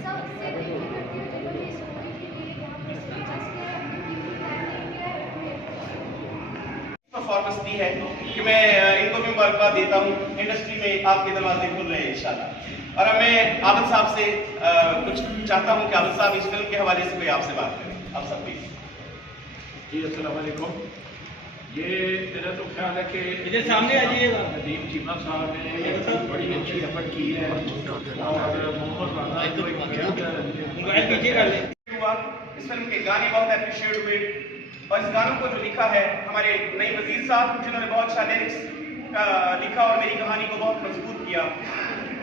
सबसे पहले करती हूँ जब मैं सोने के लिए यहाँ पर स्पीचेस के परफॉर्मेंस दी है कि मैं इनको भी मुबारकबाद देता हूँ। इंडस्ट्री में आपके दरवाजे खुल रहे हैं इंशाल्लाह। और अब मैं आबिद साहब से कुछ चाहता हूँ कि आबिद साहब इस फिल्म के हवाले से कोई आपसे बात करें। आप सब प्लीज। जी अस्सलाम वालेकुम। ये मेरा तो ख्याल है कि इधर सामने आ जाइएगा। नदीम चीमा साहब ने बड़ी अच्छी एफर्ट की है और मोहम्मद राना पीछे कर ले। इस फिल्म के गाने बहुत अप्रिशिएट हुए और इस गानों को जो लिखा है हमारे नई वजीर साहब, जिन्होंने बहुत अच्छा लिरिक्स लिखा और मेरी कहानी को बहुत मजबूत किया।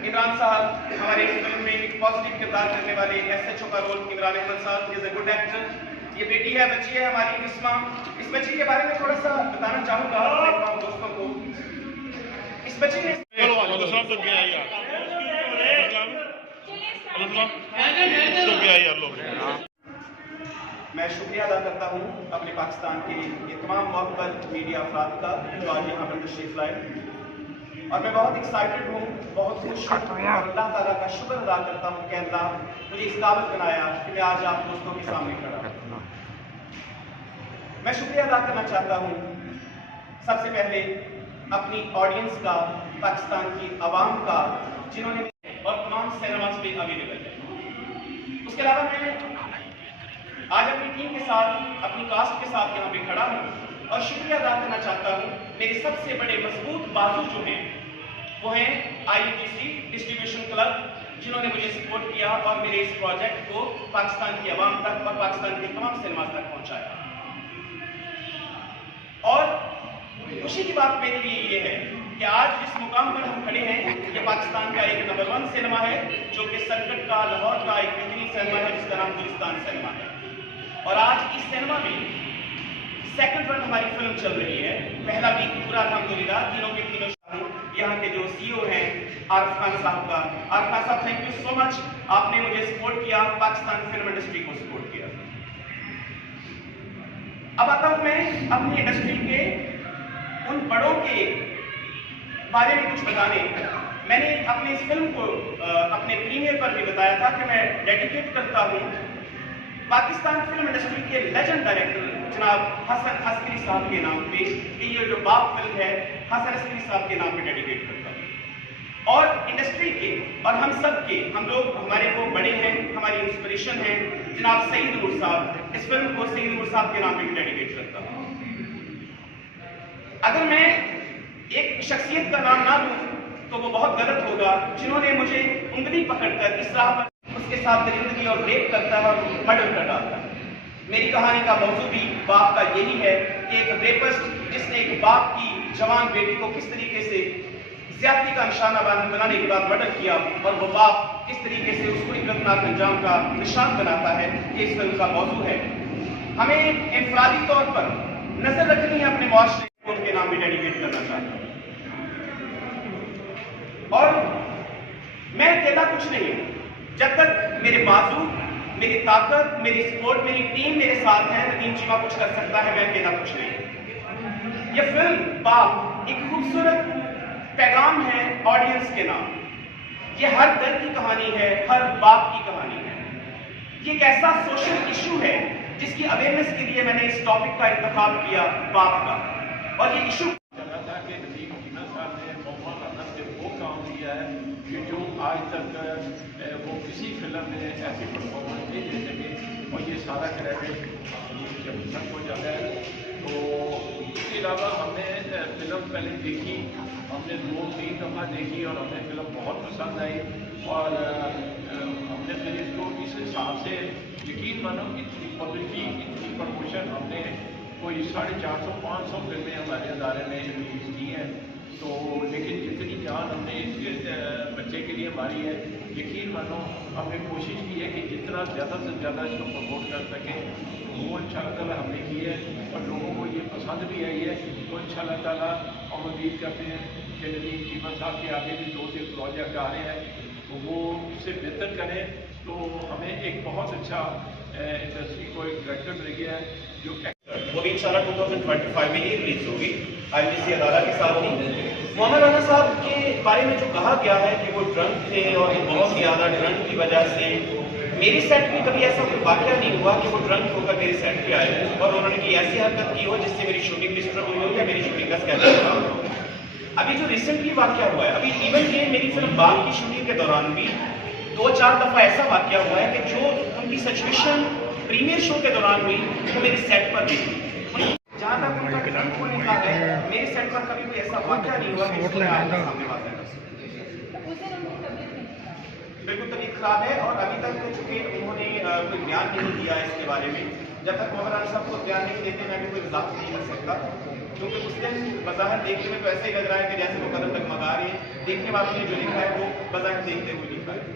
इमरान साहब हमारे इस फिल्म में एक पॉजिटिव किरदार करने वाले SHO का रोल इमरान अहमद साहब इज अ गुड एक्टर। ये बेटी है, बच्ची है हमारी बिस्मा। इस बच्ची के बारे में थोड़ा सा बताना चाहूंगा अपने तमाम दोस्तों को। इस बच्ची ने मैं शुक्रिया अदा करता हूँ अपने पाकिस्तान के ये तमाम मोहब्बत मीडिया अफराद का जो आज यहाँ पर तशरीफ लाए। और मैं बहुत एक्साइटेड हूँ, बहुत खुश हूँ और अल्लाह ताला का शुक्र अदा करता हूँ कि अल्लाह मुझे इस काबिल बनाया कि मैं आज आप दोस्तों के सामने खड़ा हूँ। मैं शुक्रिया अदा करना चाहता हूँ सबसे पहले अपनी ऑडियंस का, पाकिस्तान की आवाम का, जिन्होंने और तमाम सिनेमास पे अवेलेबल है। उसके अलावा मैं आज अपनी टीम के साथ, अपनी कास्ट के साथ यहाँ पे खड़ा हूँ और शुक्रिया अदा करना चाहता हूँ मेरे सबसे बड़े मजबूत बाजू जो हैं वो हैं IUTC डिस्ट्रीब्यूशन क्लब, जिन्होंने मुझे सपोर्ट किया और मेरे इस प्रोजेक्ट को पाकिस्तान की आवाम तक और पाकिस्तान के तमाम सिनेमा तक पहुँचाया। और खुशी की बात मेरे लिए ये है कि आज जिस मुकाम पर हम खड़े हैं ये पाकिस्तान का एक नंबर 1 सिनेमा है, जो कि संकट का, लाहौर का एक बेहतरीन सिनेमा है जिसका नाम गुलिस्तान सिनेमा है। और आज इस सिनेमा में सेकंड रन हमारी फिल्म चल रही है। पहला वीक पूरा अल्हम्दुलिल्लाह तीनों के तीनों यहाँ के जो CEO हैं आरिफ खान साहब का। आरिफ खान साहब थैंक यू सो मच, आपने मुझे सपोर्ट किया, पाकिस्तान फिल्म इंडस्ट्री को सपोर्ट किया। अब आता हूं मैं अपनी इंडस्ट्री के उन बड़ों के बारे में कुछ बताने। मैंने अपनी इस फिल्म को अपने प्रीमियर पर भी बताया था कि मैं डेडिकेट करता हूं पाकिस्तान फिल्म इंडस्ट्री के लेजेंड डायरेक्टर जनाब हसन अस्करी साहब के नाम पे। ये जो बाप फिल्म है हसन अस्करी साहब के नाम पे डेडिकेट करता हूँ। और इंडस्ट्री के और हम सब के, हम लोग हमारे को बड़े हैं, हमारी इंस्पिरेशन है जनाब सईद नूर साहब। इस फिल्म को सईद नूर साहब के नाम पे डेडिकेट करता हूँ। अगर मैं एक शख्सियत का नाम ना लूं तो वो बहुत गलत होगा, जिन्होंने मुझे उंगली पकड़कर इस राह पर उसके साथ दरिंदगी और रेप करता है और मर्डर कर डालता है। मेरी कहानी का मौजू भी बाप का यही है कि एक रेपिस्ट जिसने एक बाप की जवान बेटी को किस तरीके से ज्यादती का निशाना बनाने के बाद मर्डर किया और वो बाप किस तरीके से उसको इबरतनाक अंजाम का निशान बनाता है, ये इस फिल्म का मौजू है। हमें इंफरादी तौर पर नजर रखनी है अपने मुआशरे को, उनके नाम भी डेडिकेट करना चाहता हूँ। और मैं अकेला कुछ नहीं हूँ, जब तक मेरे बाजू, मेरी ताकत, मेरी सपोर्ट, मेरी टीम मेरे साथ है, नदीम चीमा कुछ कर सकता है, मैं अकेला कुछ नहीं। यह फिल्म बाप एक खूबसूरत पैगाम है ऑडियंस के नाम। यह हर दर्द की कहानी है, हर बाप की कहानी है। ये एक ऐसा सोशल इशू है जिसकी अवेयरनेस के लिए मैंने इस टॉपिक का इंतखाब किया, बाप का। और ये इशू जो आज तक वो किसी फिल्म में ऐसी परफॉर्मेंस नहीं दे सके और ये सारा क्रेडिट जब तक हो जाता है। तो इसके अलावा हमने फिल्म पहले देखी, हमने 2-3 दफ़ा देखी और हमें फिल्म बहुत पसंद आई। और हमने फिर इसको इस हिसाब से यकीन मानो इतनी पब्लिसिटी, इतनी प्रमोशन हमने कोई 450-500 फिल्में हमारे अदारे में रिलीज़ की हैं। तो लेकिन जितनी जान हमने इसके बच्चे के लिए मारी है, यकीन मानो हमने कोशिश की है कि जितना ज़्यादा से ज़्यादा इसको प्रमोट कर सकें। वो इंशाअल्लाह हमने की है और लोगों को ये पसंद भी आई है। तो इंशाअल्लाह ताला हम उम्मीद करते हैं कि नदीम चीमा साहब के आगे भी 2-3 प्रोजेक्ट आ रहे हैं, तो वो इससे बेहतर करें। तो हमें एक बहुत अच्छा इंडस्ट्री को एक डायरेक्टर मिल गया है जो वो भी इंशाल्लाह 2025 में ही रिलीज होगी IUTC अदारा के साथ ही। मोहम्मद राना साहब के बारे में जो कहा गया है कि वो ड्रंक थे और बहुत ज़्यादा ड्रंक की वजह से मेरे सेट में कभी ऐसा कोई वाकया नहीं हुआ कि वो ड्रंक होकर मेरे सेट पे आए और उन्होंने कोई ऐसी हरकत की हो जिससे मेरी शूटिंग डिस्टर्ब हुई हो या मेरी शूटिंग का स्केड्यूल खराब हो। अभी जो रिसेंटली वाकया हुआ है, अभी इवन ये मेरी फिल्म बाग की शूटिंग के दौरान भी 2-4 दफा ऐसा वाकया हुआ है कि जो उनकी सिचुएशन प्रीमियर शो के दौरान हुई वो मेरे सेट पर भी हुई। जहाँ तक उनका ड्रंक होने का है, मेरे सेट पर कभी कोई ऐसा वाकया नहीं हुआ कि उसको सामने वाला है। उस दिन उनकी तबीयत नहीं खराब। बिल्कुल तबीयत खराब है और अभी तक चूंकि उन्होंने कोई बयान नहीं दिया इसके बारे में, जब तक मोहराना साहब को बयान नहीं देते मैं भी कोई वजाहत नहीं कर सकता, क्योंकि उस दिन बज़ाहिर देखने में तो ऐसा ही लग रहा है कि जैसे वो कदम डगमगा रहे हैं। देखने वालों ने जो लिखा है वो बज़ाहिर देखते हुए लिखा है।